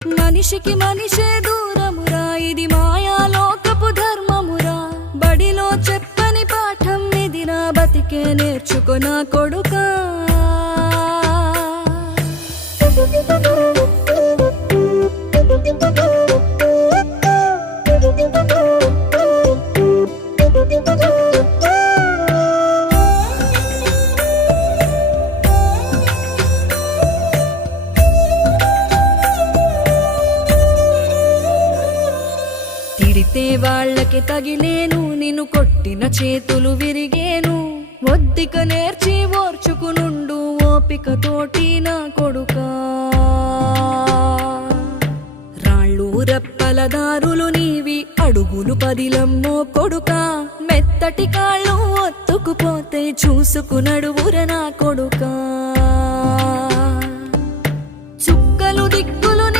మనిషికి మనిషే దూరమురా, ఇది మాయాలోకపు ధర్మమురా. బడిలో చెప్పని పాఠం ఇదిరా, బతికే నేర్చుకో నా కొడుకా. తిడితే వాళ్ళకి తగిలేను, నిన్ను కొట్టిన చేతులు విరిగేను. ఒద్దిక నేర్చి ఓర్చుకునుండు ఓపికతోటి నా కొడుకా. రాళ్ళు రెప్పల దారులు నీవి, అడుగులు పదిలమ్మో కొడుకా. మెత్తటి కాళ్ళు ఒత్తుకుపోతే చూసుకునడువుర నా కొడుకా.